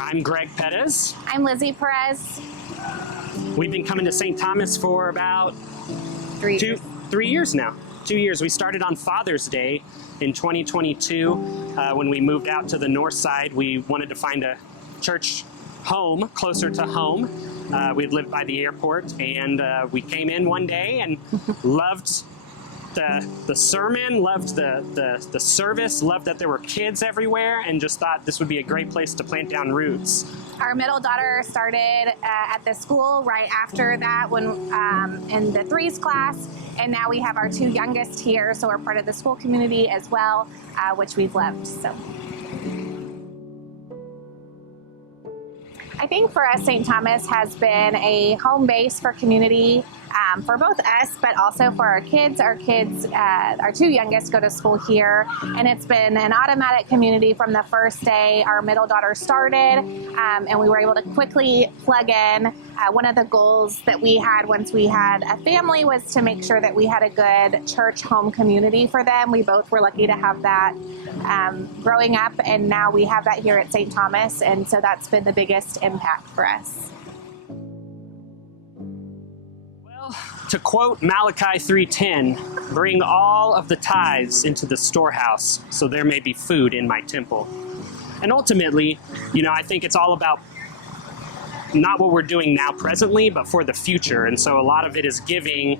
I'm Greg Perez. I'm Lizzie Perez. We've been coming to St. Thomas for about 3 years. 3 years now. 2 years. We started on Father's Day in 2022. When we moved out to the north side, we wanted to find a church home, closer to home. We'd lived by the airport, and we came in one day and loved the sermon, loved the service, loved that there were kids everywhere, and just thought this would be a great place to plant down roots. Our middle daughter started at the school right after that when in the threes class, and now we have our two youngest here, so we're part of the school community as well, which we've loved. So I think for us, St. Thomas has been a home base for community for both us, but also for our kids. Our two youngest go to school here, and it's been an automatic community from the first day our middle daughter started, and we were able to quickly plug in. One of the goals that we had once we had a family was to make sure that we had a good church home community for them. We both were lucky to have that growing up, and now we have that here at St. Thomas, and so that's been the biggest impact for us. To quote Malachi 3:10, "Bring all of the tithes into the storehouse, so there may be food in my temple." And ultimately, I think it's all about not what we're doing now presently, but for the future. And so a lot of it is giving,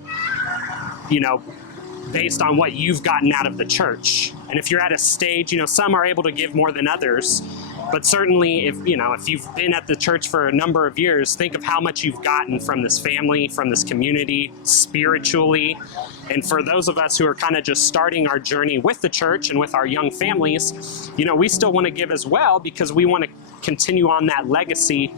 based on what you've gotten out of the church. And if you're at a stage, some are able to give more than others. But certainly, if you've been at the church for a number of years, think of how much you've gotten from this family, from this community, spiritually. And for those of us who are kind of just starting our journey with the church and with our young families, we still want to give as well, because we want to continue on that legacy,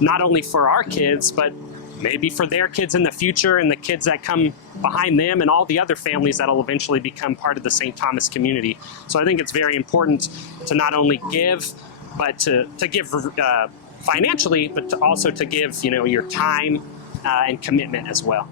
not only for our kids, but maybe for their kids in the future and the kids that come behind them and all the other families that will eventually become part of the St. Thomas community. So I think it's very important to not only give, but to give financially, but also to give, your time and commitment as well.